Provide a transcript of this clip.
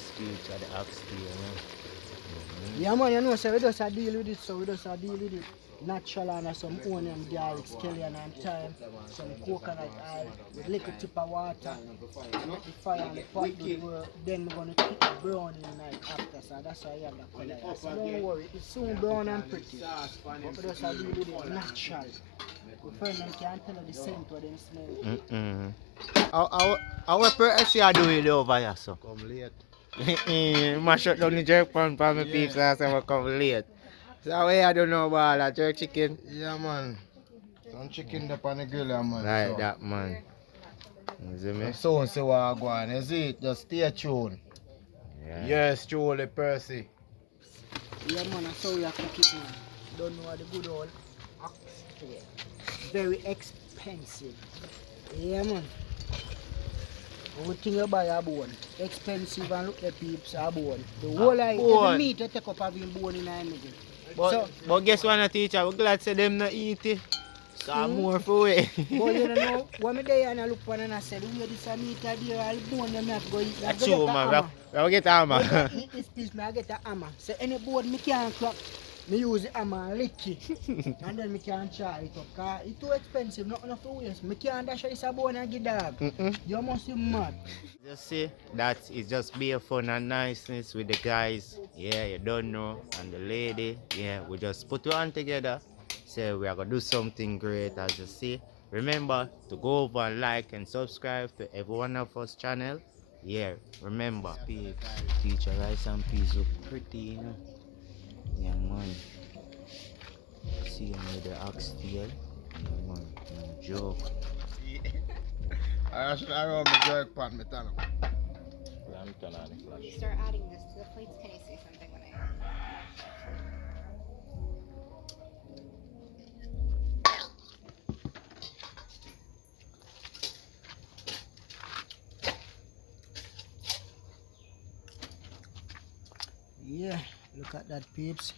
best peeps of the oxtail, you know. Yeah, man, you know, so we just a deal with it, so we just a deal with it. Natural and some onion, garlic, scallion and thyme, some coconut oil, with little tip of water, make the fire and the pot do the work. Then we're gonna keep it browning like after, so that's why you have the color. So don't worry, it's soon brown and pretty. But we just a deal with it natural. My friend them can't tell you the scent what them smell. How pressure you do it over here, so? Come late. Mash up down the jerk pan for my peeps last time I come late. So I don't know about that jerk chicken. Yeah, man. Some chicken up on the grill, man. Like so. that, man. You see me? So and so what I go on. You see it? Just stay tuned. Yeah. Yes, truly, Percy. Yeah, man, that's how you have to cook it, man. Don't know the good old oxtail. Very expensive. Yeah, man. One thing you buy a bone. Expensive and look the peeps a bone. The whole of bone. the meat you take up having bone in the middle. But guess what, teacher? We're glad to them not eat it. So more for it. But you know, when I there and I look one and I said, where this a meat are there, all bone you have to go eat. That's true, man. We get a hammer. Eat this piece, I get a hammer. So any bone me can't crack. Me use the hammer and lick it. And then me can't try it up. Cause it's too expensive, not enough to waste. Me can't dash this a bone and give dog. You must be mad. Just see, that is just be a fun and niceness with the guys. Yeah, you don't know. And the lady. Yeah, we just put your hand together. Say we are going to do something great, as you see. Remember to go over and like and subscribe to every one of us channel. Yeah, remember. Teacher, rice and peas look pretty, you know. Yeah, man. See you with the oxtail. Yeah, man. No joke. I should rub the jerk pan, me tell you. When you start adding this to the plates, can you say something when I... Yeah, look at that peeps.